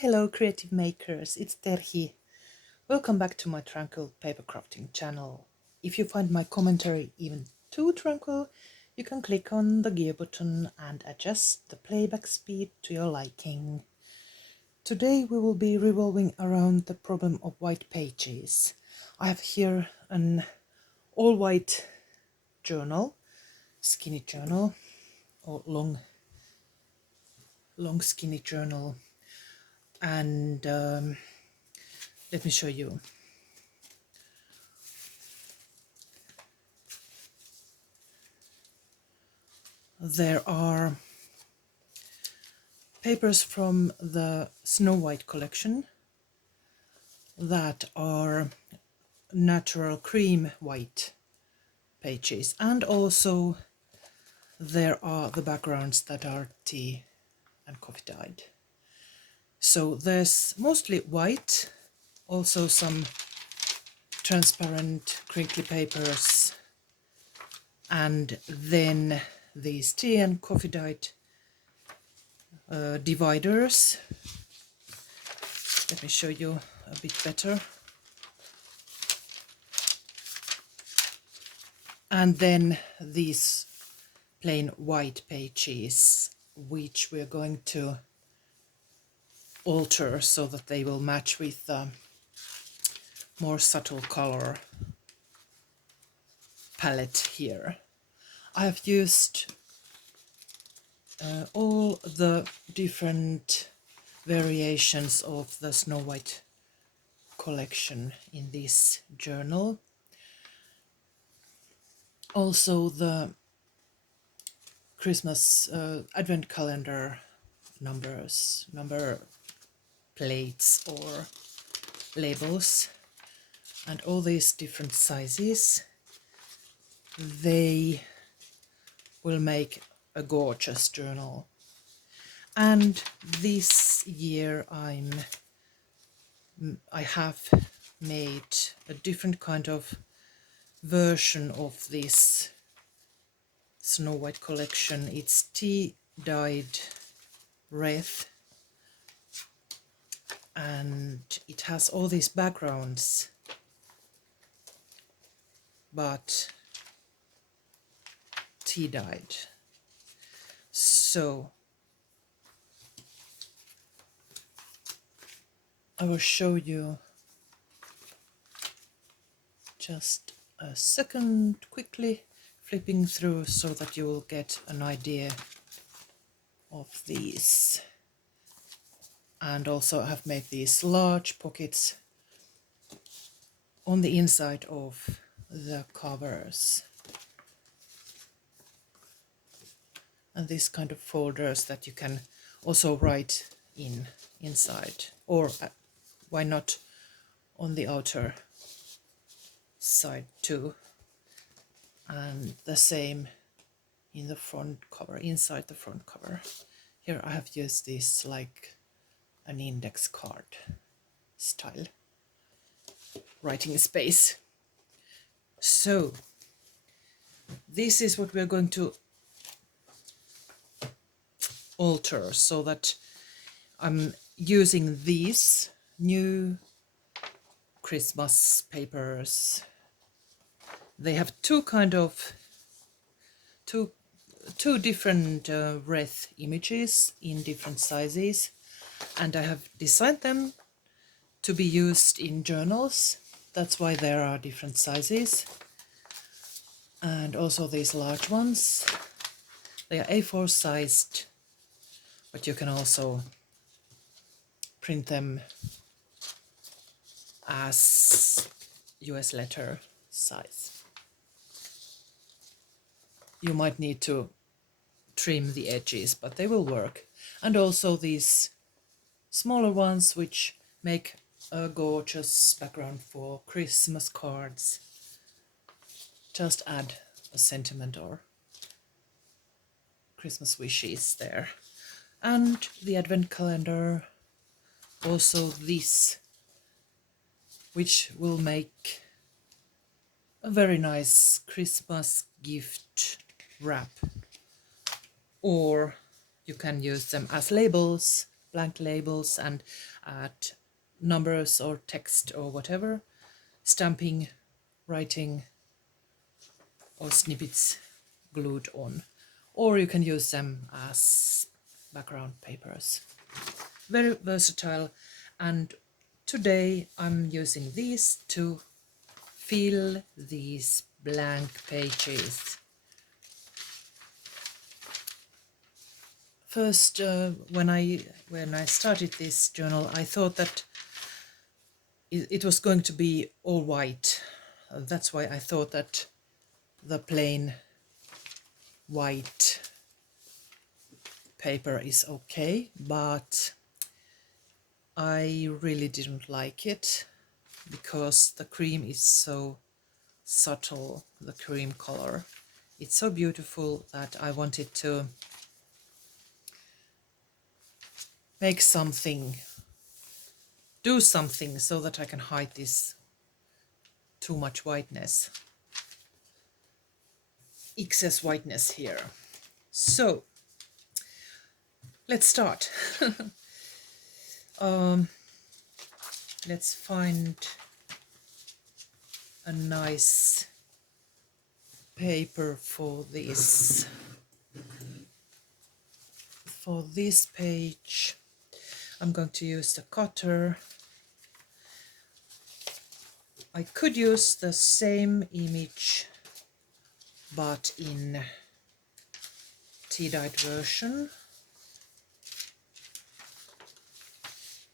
Hello creative makers, it's Terhi. Welcome back to my tranquil paper crafting channel. If you find my commentary even too tranquil, you can click on the gear button and adjust the playback speed to your liking. Today we will be revolving around the problem of white pages. I have here an all white journal, skinny journal, or long skinny journal, and let me show you. There are papers from the Snow White collection that are natural cream white pages, and also there are the backgrounds that are tea and coffee dyed. So there's mostly white, also some transparent crinkly papers, and then these tea and coffee dyed dividers. Let me show you a bit better. And then these plain white pages, which we're going to alter so that they will match with the more subtle color palette here. I have used all the different variations of the Snow White collection in this journal. Also the Christmas advent calendar number plates or labels, and all these different sizes. They will make a gorgeous journal. And this year I have made a different kind of version of this Snow White collection. It's tea dyed wreath, and it has all these backgrounds, but tea dyed. So I will show you just a second, quickly flipping through so that you will get an idea of these. And also I have made these large pockets on the inside of the covers, and these kind of folders that you can also write inside, or why not on the outer side too. And the same in the front cover, inside the front cover. Here I have used this like an index card style writing space. So this is what we're going to alter, so that I'm using these new Christmas papers. They have two different wreath images in different sizes, and I have designed them to be used in journals. That's why there are different sizes. And also these large ones, they are A4 sized, but you can also print them as US letter size. You might need to trim the edges, but they will work. And also these smaller ones, which make a gorgeous background for Christmas cards. Just add a sentiment or Christmas wishes there. And the advent calendar, also this, which will make a very nice Christmas gift wrap. Or you can use them as labels blank labels and add numbers or text or whatever, stamping, writing, or snippets glued on. Or you can use them as background papers. Very versatile, and today I'm using these to fill these blank pages. First, when I started this journal, I thought that it was going to be all white. That's why I thought that the plain white paper is okay, but I really didn't like it because the cream is so subtle, the cream color. It's so beautiful that I wanted to make something, do something so that I can hide this too much whiteness, excess whiteness here. So let's start. Let's find a nice paper for this. For this page, I'm going to use the cutter. I could use the same image, but in tea-dyed version.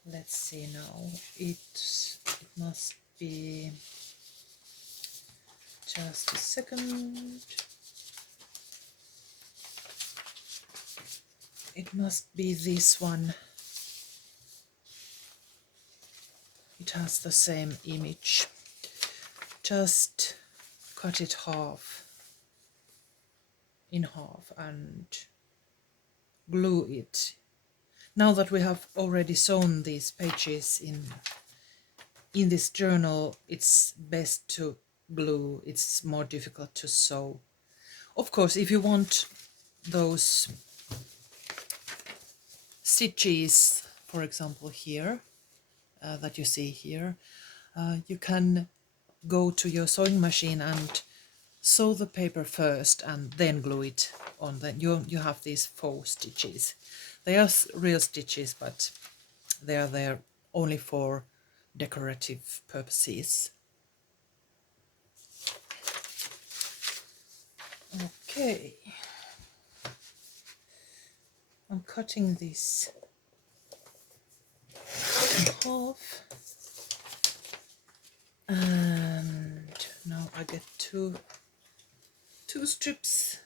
Let's see now. It must be just a second. It must be this one. It has the same image. Just cut it in half and glue it. Now that we have already sewn these pages in this journal, it's best to glue. It's more difficult to sew. Of course, if you want those stitches, for example here, that you see here, you can go to your sewing machine and sew the paper first and then glue it on. Then you have these faux stitches. They are real stitches, but they are there only for decorative purposes. Okay, I'm cutting this in half, and now I get two strips.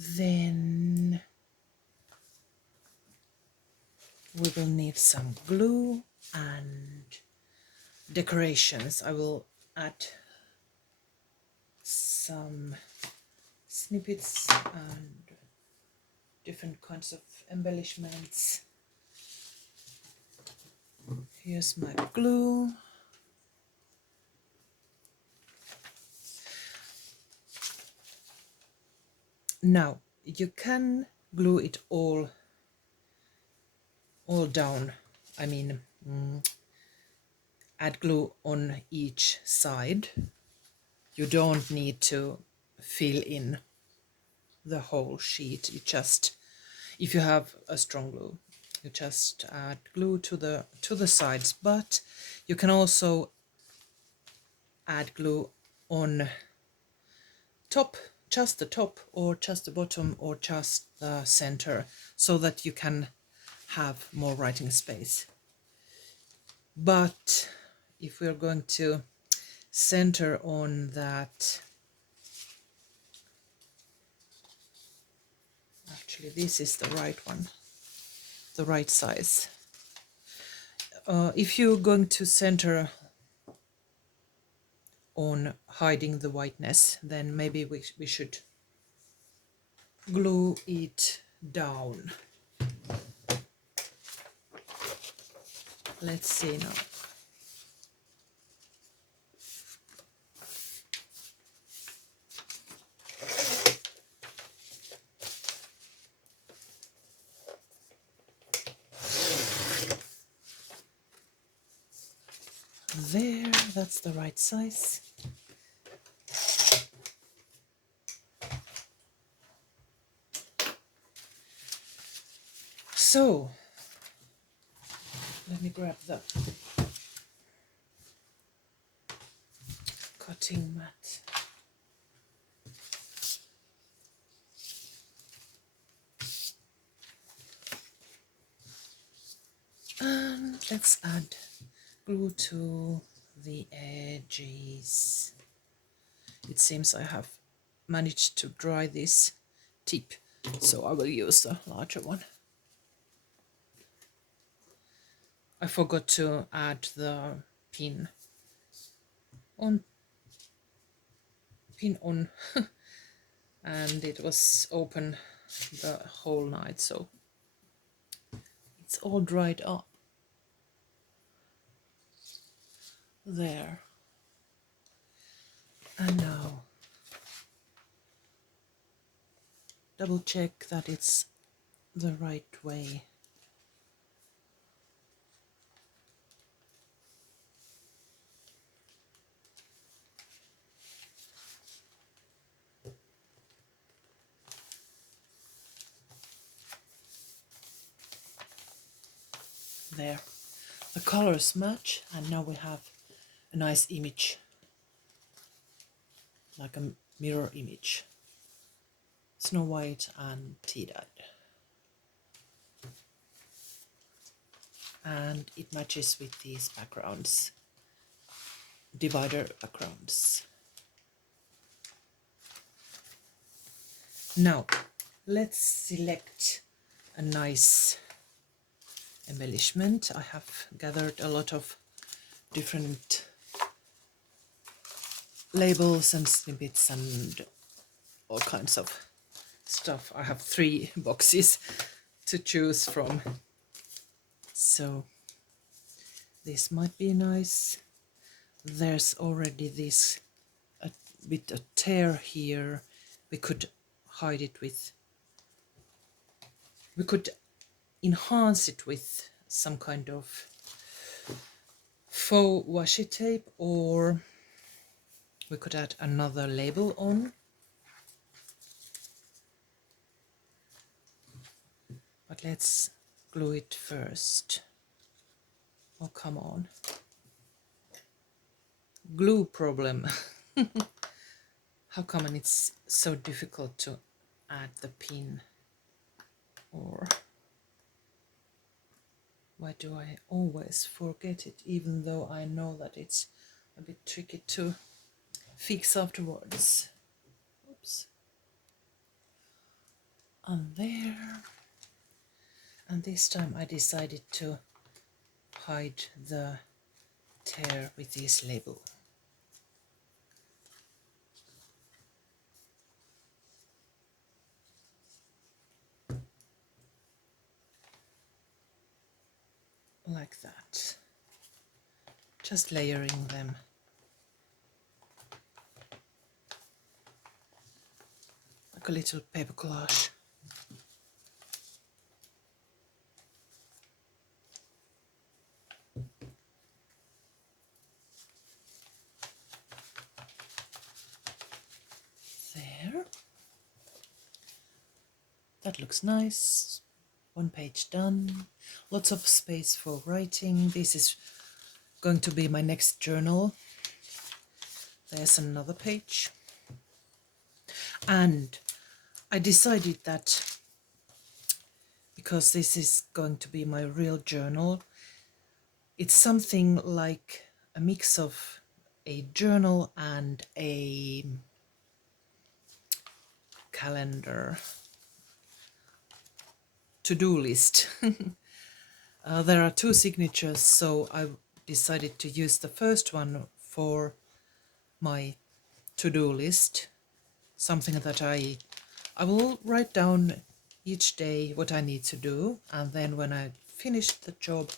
Then we will need some glue and decorations. I will add some snippets and different kinds of embellishments. Here's my glue. Now you can glue it all down. I mean, add glue on each side. You don't need to fill in the whole sheet. You just, if you have a strong glue, you just add glue to the sides, but you can also add glue on top, just the top or just the bottom or just the center, so that you can have more writing space. But if we're going to center on that, actually this is the right one, the right size. If you're going to center on hiding the whiteness, then maybe we should glue it down. Let's see now. that's the right size. So let me grab the cutting mat. And let's add glue to the edges. It seems I have managed to dry this tip, so I will use a larger one. I forgot to add the pin on, and it was open the whole night, so it's all dried up. There. And now double check that it's the right way. There. The colors match, and now we have a nice image, like a mirror image. Snow White and Tea-Dye. And it matches with these backgrounds, divider backgrounds. Now let's select a nice embellishment. I have gathered a lot of different labels and snippets and all kinds of stuff. I have 3 boxes to choose from, so this might be nice. There's already this a bit of tear here. We could hide it with, we could enhance it with some kind of faux washi tape, or we could add another label on. But let's glue it first. Oh, come on. Glue problem. How come it's so difficult to add the pin? Or why do I always forget it, even though I know that it's a bit tricky to fix afterwards? Oops. And there. And this time I decided to hide the tear with this label. Like that. Just layering them. Like a little paper collage. There. That looks nice. 1 page done. Lots of space for writing. This is going to be my next journal. There's another page. And I decided that because this is going to be my real journal, it's something like a mix of a journal and a calendar, to-do list. There are 2 signatures, so I decided to use the first one for my to-do list, something that I will write down each day what I need to do, and then when I finish the job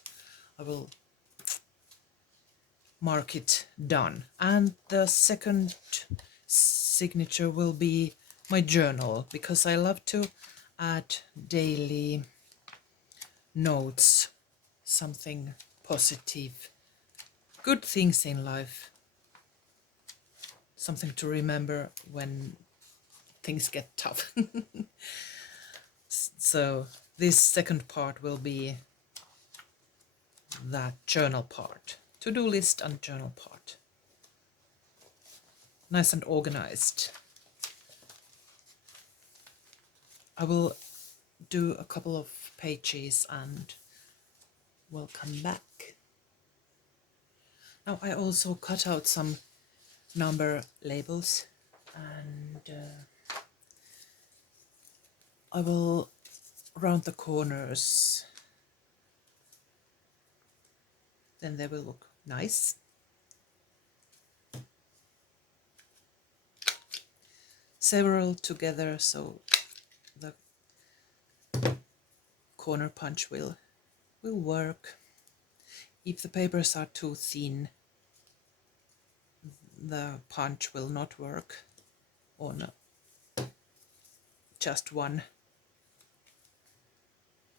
I will mark it done. And the second signature will be my journal, because I love to add daily notes, something positive, good things in life something to remember when things get tough. So this second part will be that journal part, to-do list and journal part. Nice and organized. I will do a couple of pages and we'll come back. Now I also cut out some number labels, and I will round the corners, then they will look nice. Several together, so the corner punch will work. If the papers are too thin, the punch will not work on just one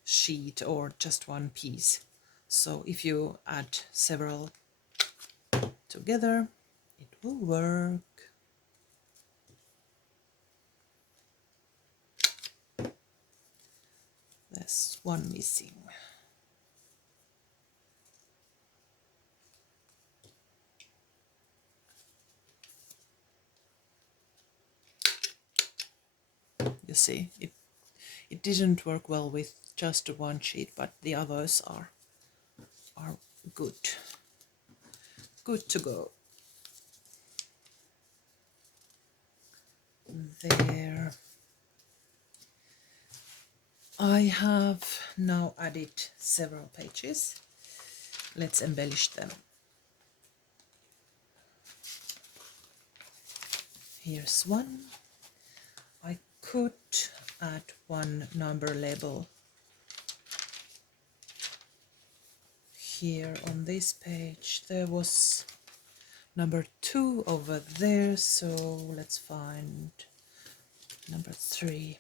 sheet or just one piece. So if you add several together, it will work. There's one missing. You see, it didn't work well with just one sheet, but the others are good. Good to go. There. I have now added several pages. Let's embellish them. Here's one. I could add one number label here on this page. There was number 2 over there, so let's find number 3.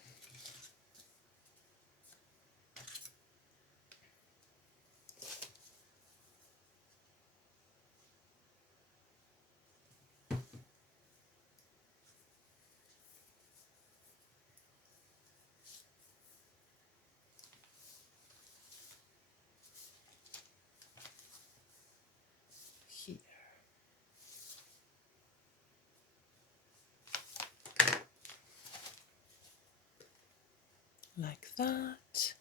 Here. Like that.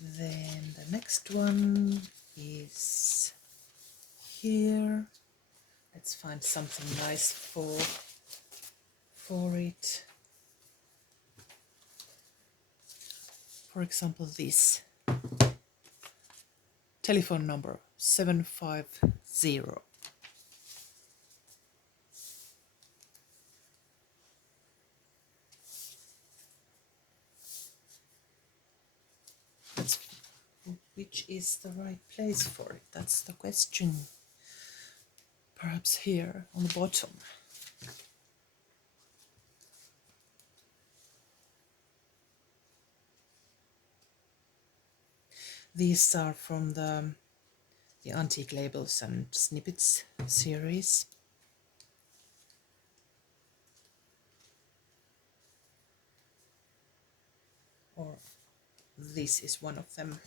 Then the next one is here. Let's find something nice for it. For example, this telephone number 750. Which is the right place for it? That's the question. Perhaps here on the bottom. These are from the Antique Labels and Snippets series. Or this is one of them.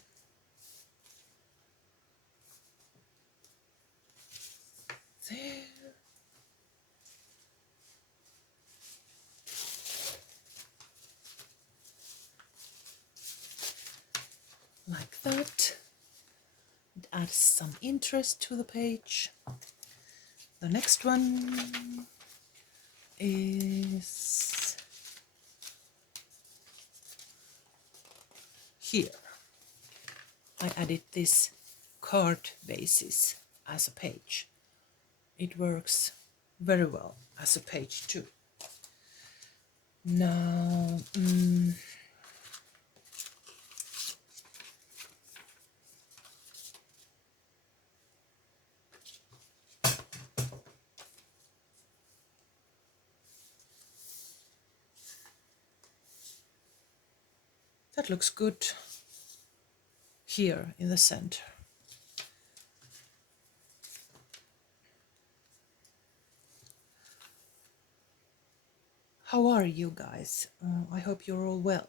There. Like that. It adds some interest to the page. The next one is here. I added this card basis as a page. It works very well as a page too. Now, that looks good here in the center. How are you guys? I hope you're all well.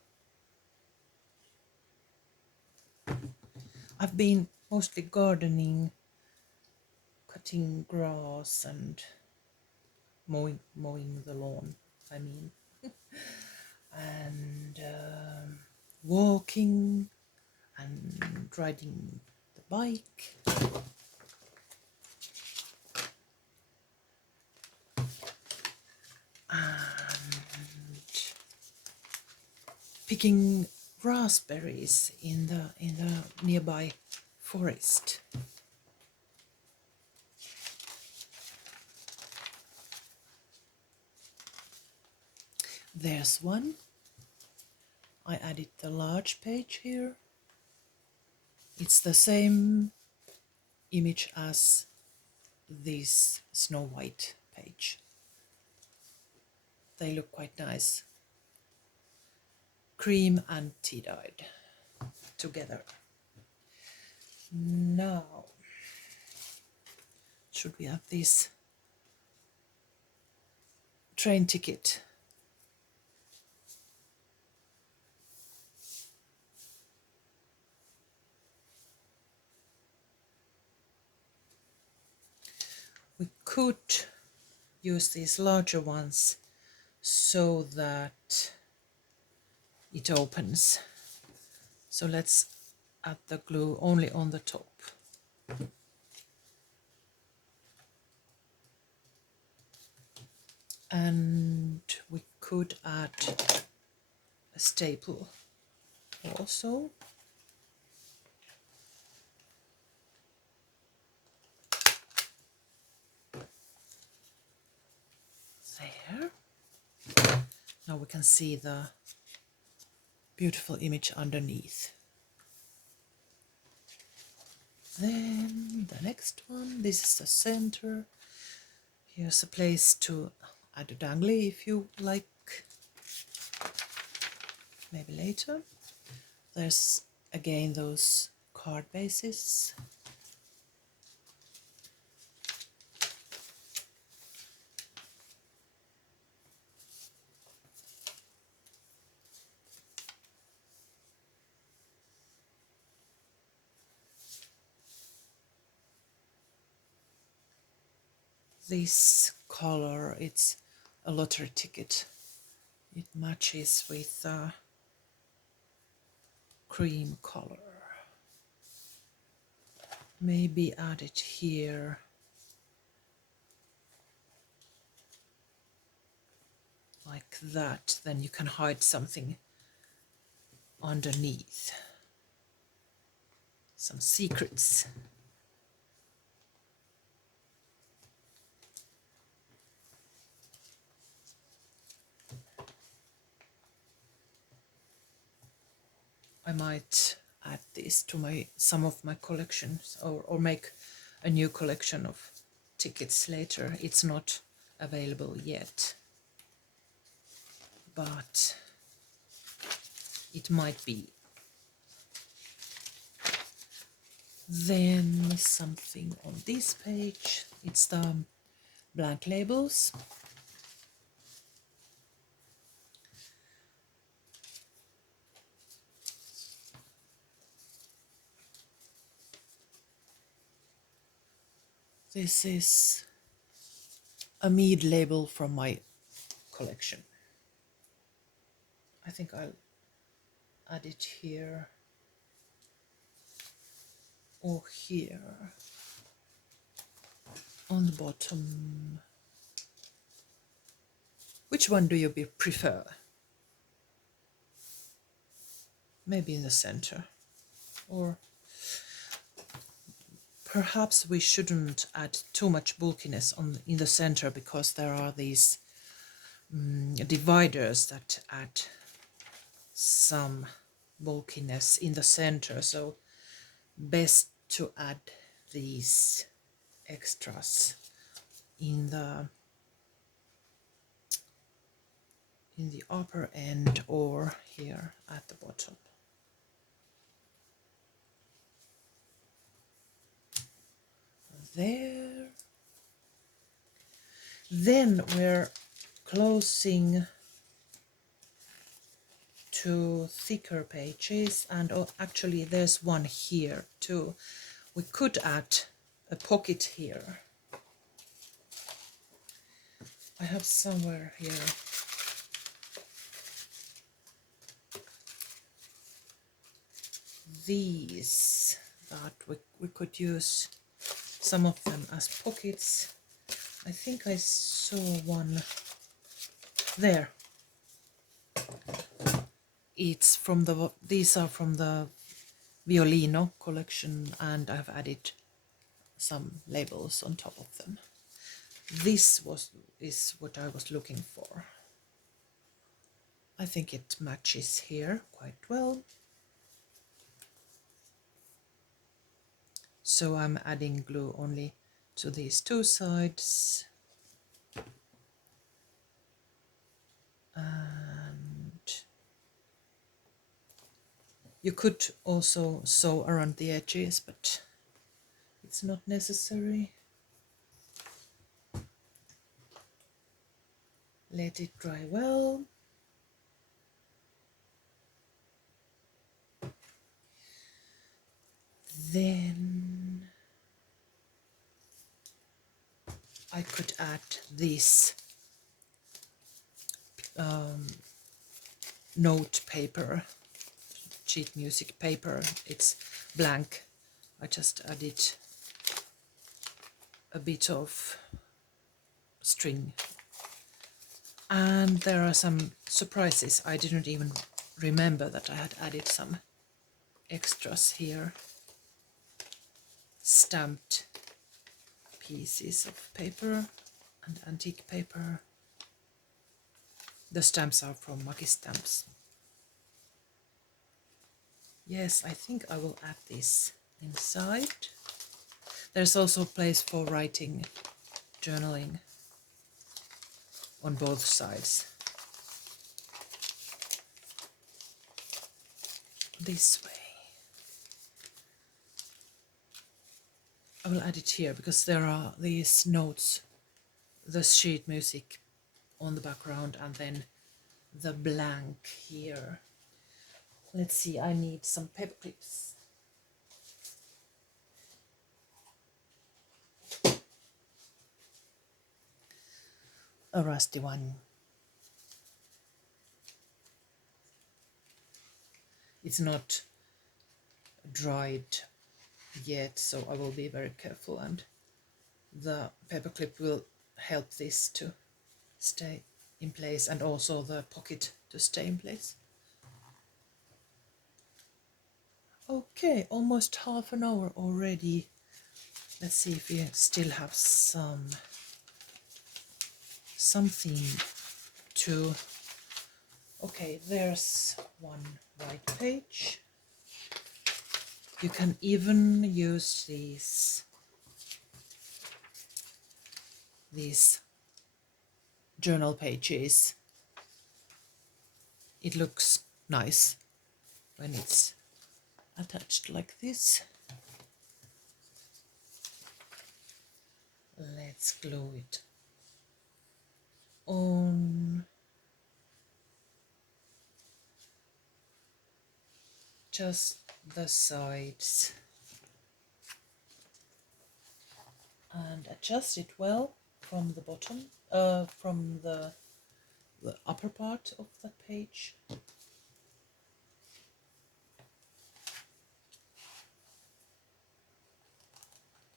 I've been mostly gardening, cutting grass and mowing the lawn, I mean, and walking and riding the bike. And picking raspberries in the nearby forest. There's one. I added the large page here. It's the same image as this Snow White page. They look quite nice. Cream and tea dyed together. Now, should we have this train ticket? We could use these larger ones so that it opens. So let's add the glue only on the top. And we could add a staple also. There. Now we can see the beautiful image underneath. Then the next one, this is the center. Here's a place to add a dangly if you like, maybe later. There's again those card bases. This color, it's a lottery ticket. It matches with cream color. Maybe add it here. Like that, then you can hide something underneath. Some secrets. I might add this to some of my collections, or make a new collection of tickets later. It's not available yet, but it might be. Then something on this page, it's the blank labels. This is a mead label from my collection. I think I'll add it here or here on the bottom. Which one do you prefer? Maybe in the center, or perhaps we shouldn't add too much bulkiness in the center, because there are these dividers that add some bulkiness in the center, so best to add these extras in the upper end or here at the bottom. There. Then we're closing to thicker pages, and actually there's one here too. We could add a pocket here. I have somewhere here these that we could use some of them as pockets. I think I saw one there. It's from these are from the Violino collection, and I've added some labels on top of them. This is what I was looking for. I think it matches here quite well. So I'm adding glue only to these two sides. And you could also sew around the edges, but it's not necessary. Let it dry well. Then I could add this note paper, sheet music paper. It's blank. I just added a bit of string. And there are some surprises. I didn't even remember that I had added some extras here. Stamped pieces of paper and antique paper. The stamps are from Maki Stamps. Yes, I think I will add this inside. There's also a place for writing, journaling on both sides. This way. I will add it here because there are these notes, the sheet music on the background, and then the blank here. Let's see, I need some paper clips. A rusty one. It's not dried yet, so I will be very careful, and the paperclip will help this to stay in place, and also the pocket to stay in place. Okay, almost half an hour already. Let's see if we still have something to... Okay, there's one white page. You can even use these journal pages. It looks nice when it's attached like this. Let's glue it on. Just the sides, and adjust it well from the bottom, from the upper part of the page.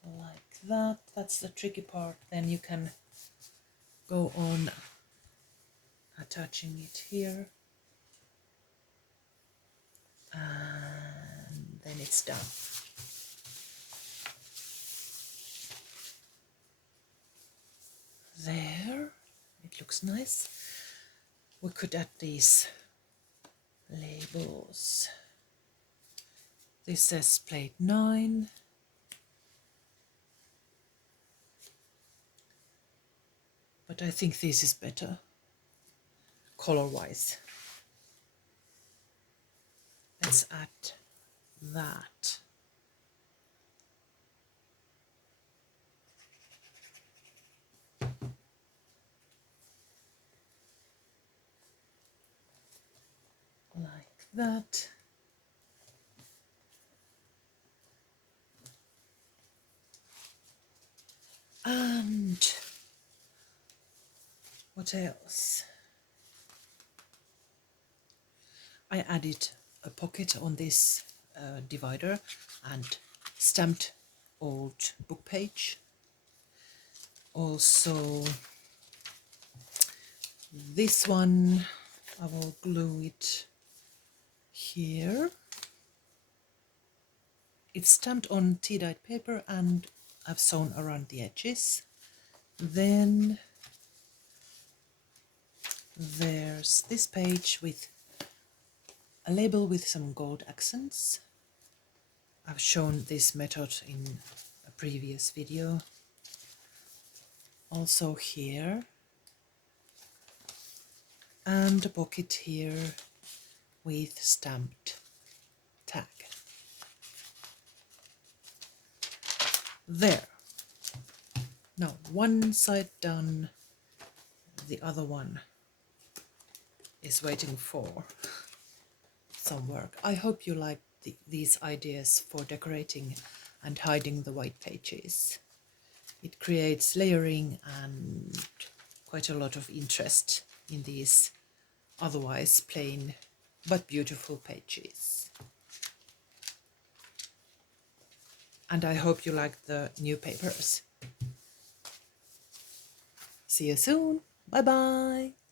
Like that. That's the tricky part. Then you can go on attaching it here, and then it's done. There, it looks nice. We could add these labels. This says plate 9. But I think this is better, color-wise. Let's add that. Like that. And what else? I added a pocket on this divider and stamped old book page. Also, this one, I will glue it here. It's stamped on tea-dyed paper and I've sewn around the edges. Then there's this page with a label with some gold accents. I've shown this method in a previous video. Also here. And a pocket here with stamped tag. There. Now one side done, the other one is waiting for some work. I hope you like these ideas for decorating and hiding the white pages. It creates layering and quite a lot of interest in these otherwise plain but beautiful pages. And I hope you like the new papers. See you soon. Bye bye.